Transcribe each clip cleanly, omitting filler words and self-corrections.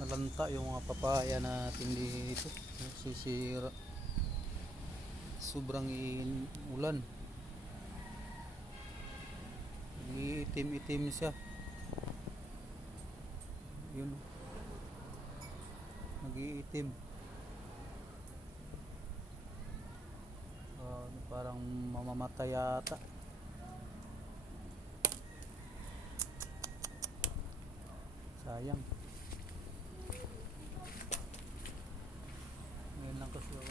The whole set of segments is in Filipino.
Nalanta yung mga papaya natin dito, sisira. Sobrang ulan, iitim-itim siya. Yun, nag-iitim. Parang mamamatay yata. Sayang. Ngayon lang kasi ako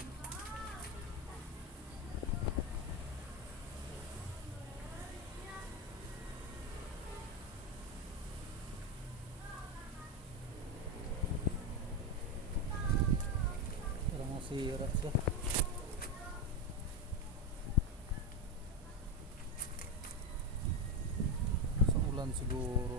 parang nasira siya. Sa ulan siguro.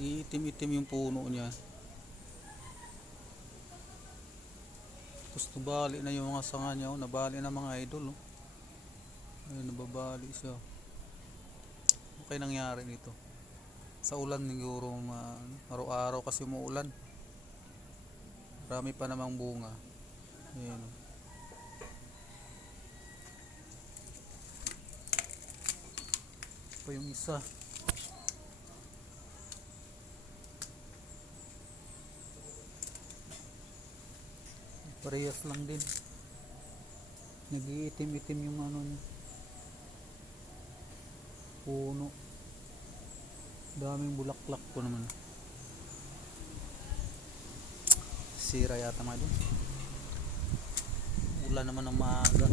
Itim-itim yung puno niya. Tapos nabali na yung mga sanga niya. Nabali na mga idol. Ayun, nababali siya. Ano kaya nangyari nito? Sa ulan siguro, araw-araw kasi umuulan. Marami pa namang bunga. Ayun. Pa yung isa. Parehas lang din. Nag-iitim-itim yung ano niya. Puno. Daming bulaklak po naman. Sira yata mga dun. Ulan naman ng maaga.